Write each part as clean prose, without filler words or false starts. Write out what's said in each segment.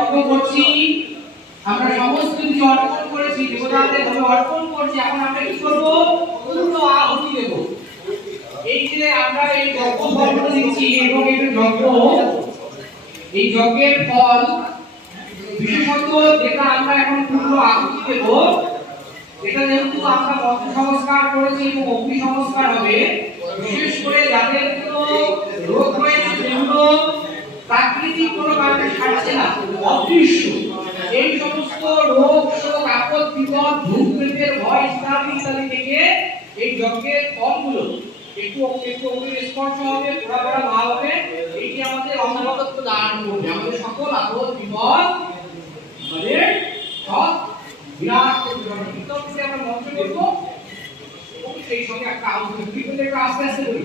অর্ঘ্য করছি, আমরা সমস্ত কিছু অর্পণ করেছি, দেবতাদের ভাবে অর্পণ করছি। এখন আমরা কি করব? পূর্ণ আহুতি দেব। এই যে আমরা এই যজ্ঞ কর্ম দিচ্ছি এবং এই যজ্ঞ, এই যজ্ঞের ফল বিশেষত যেটা আমরা এখন পূর্ণ আহুতি দেব, এটা যেহেতু আমরা মন্ত্র সংস্কার করেছি এবং অগ্নি সংস্কার হবে, বিশেষ করে যাদের কোনো রোগ রয়েছে, যেগুলো প্রাকৃতিক কোনো কারণে সারছে না, অদৃশ্য, এই সমস্ত রোগ শোক আপদ বিপদ ভূত প্রেতের ভয় ইত্যাদি ইত্যাদি থেকে এই যজ্ঞের ফলগুলো একটু একটু অগ্নির স্পর্শ হবে, পোড়া পোড়া ভাব হবে, এইটি আমাদের অমরত্ব দান করবে। আমাদের সকল আপদ বিপদ আমাদের সব বিরাট করে আমরা মন্ত্র করবো এবং সেই সঙ্গে একটা আহুতি দিতে একটু আস্তে আস্তে করি।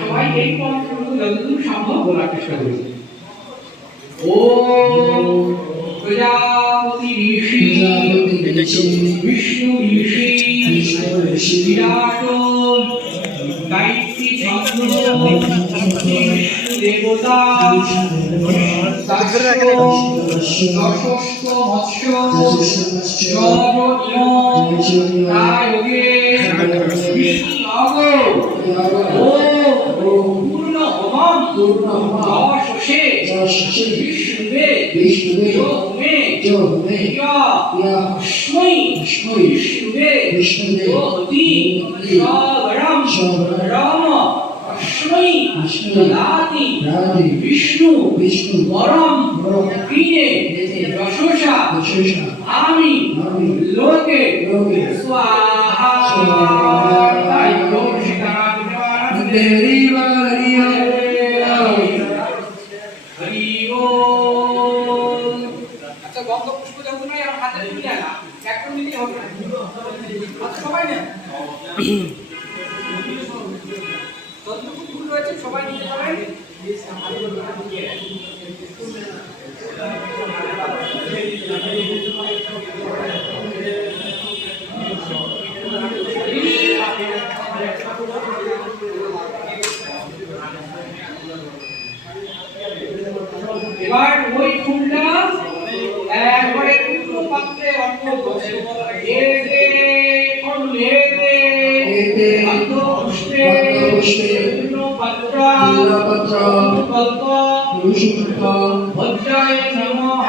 সবাই এই মন্ত্রগুলো যতদূর সম্ভব বলার চেষ্টা করি। ওম প্রজাপতি ঋষি বিষ্ণু ঋষি বিরাট গায়ত্রী ছন্দ দেবতা দশস্ক মৎস্য জগৎ পূর্ণ হোমম যশসে বিষ্ণুবে যোগমে স্মৈ বিষ্ণুবে যোগতি সবরম রাম স্মৈ দাতি বিষ্ণু পরম প্রিয়ে যশসা আমি লোকে স্বাহা। হরি বল। আচ্ছা, গন্ধ পুষ্প যত নাই আমার হাতে তুলে না, একটা নিলেই হবে না। আচ্ছা, সবাই নেন, যতটুকু ফুল রয়েছে সবাই নিতে পারেন। এবার ওই ফুলটা একবারে পূর্ণ পাত্রে অর্পণ করছে। এতে করুন, এতে অর্ধ পুষ্পে পূর্ণ পাত্র কল্প ভদ্রায় নমঃ।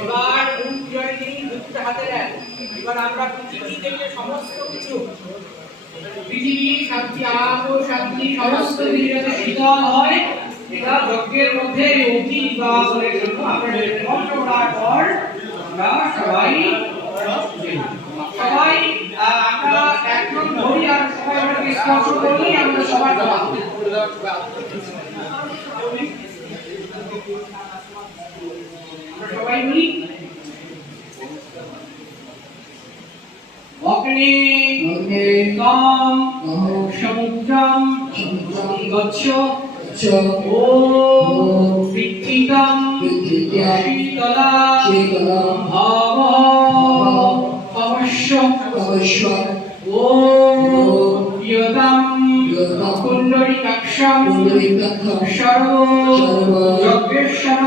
এবার ফুল পূজার দিন দুটো হাতে নেন। এবার আমরা পৃথিবী থেকে সমস্ত কিছু, পৃথিবী শান্তি, আলো শান্তি, সমস্ত কিছু যাতে শীতল হয়, এটা যজ্ঞের মধ্যে অগ্নি নির্বাপনের জন্য আপনাদের মন্ত্র পড়ার পর আমরা সবাই আমরা একজন ধরি আর সবাই আমাকে স্পর্শ করলেই আমরা সবার জমা আমরা সবাই বলি অগ্নি তম সমুদ্রম গচ্ছ ওম পৃথিবীতম শীতলা ভাব অবশ্য ওম ইয়তম কুণ্ডলিকাক্ষম সর্ব যজ্ঞেশ্বর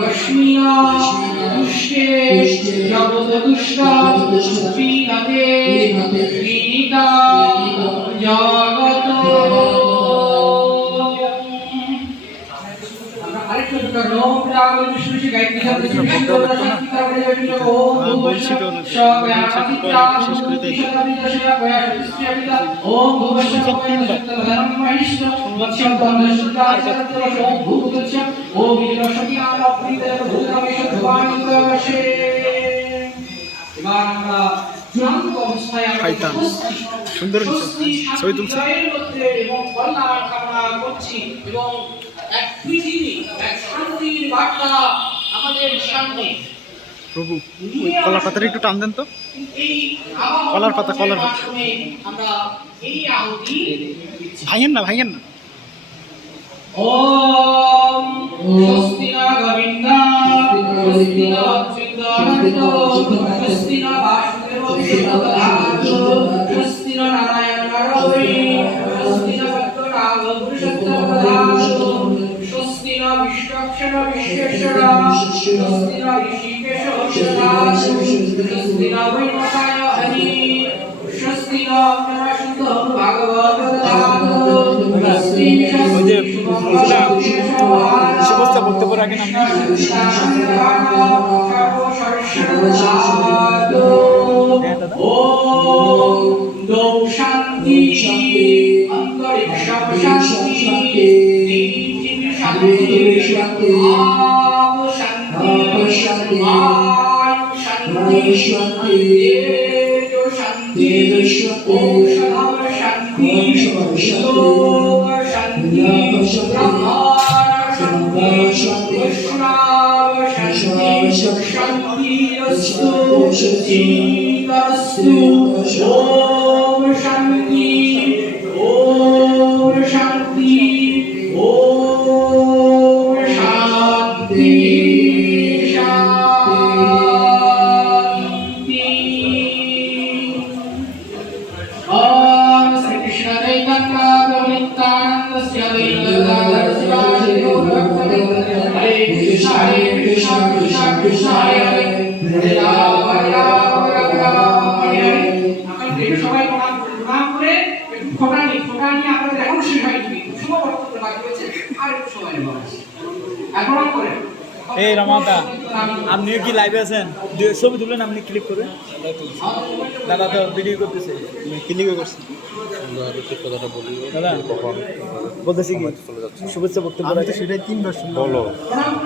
কস্মিনা দুষ্টে জগদুষ্টা শ্রীনাথে শ্রীনিতা জগত। এবার আমরা চূড়ান্ত অবস্থা খাইতাম সুন্দর ছবি তুলছে এবং কল্যাণ কামনা করছি এবং এক পৃথিবী এক শান্তির বার্তা আমাদের সামনে প্রভু ওই কলার পাতাটা একটু টান দেন তো এই কলার পাতা আমরা এই আহুতি ভাঙেন না ওম স্বস্তি না গোবিন্দা স্বস্তি না চিত্তানন্দ স্বস্তি না বাসুদেব বিষ্ণুপদাতো স্বস্তি না নারায়ণ নারায়ণ স্বস্তি না ভক্তরাগ পুরুষোত্তম পদাতো স্বস্তি না বিশ্বক্ষণ বিশ্বেশ্বর স্বস্তি না ঋষিকেশ ঔষধাতো স্বস্তি না বৈমতায় হরি স্বস্তি না শুদ্ধ ভাগবত দাতো স্বস্তি শুভেচ্ছা বক্তব্য রাখেন শান্তি এই রমাদা আপনিও কি লাইভে আছেন ছবি তুলেন আপনি ক্লিক করে দাদা তো ভিডিও করতেছে ক্লিক করছি দাদা বলতেছি কি শুভেচ্ছা বক্তব্য সেটাই 3 বার বলো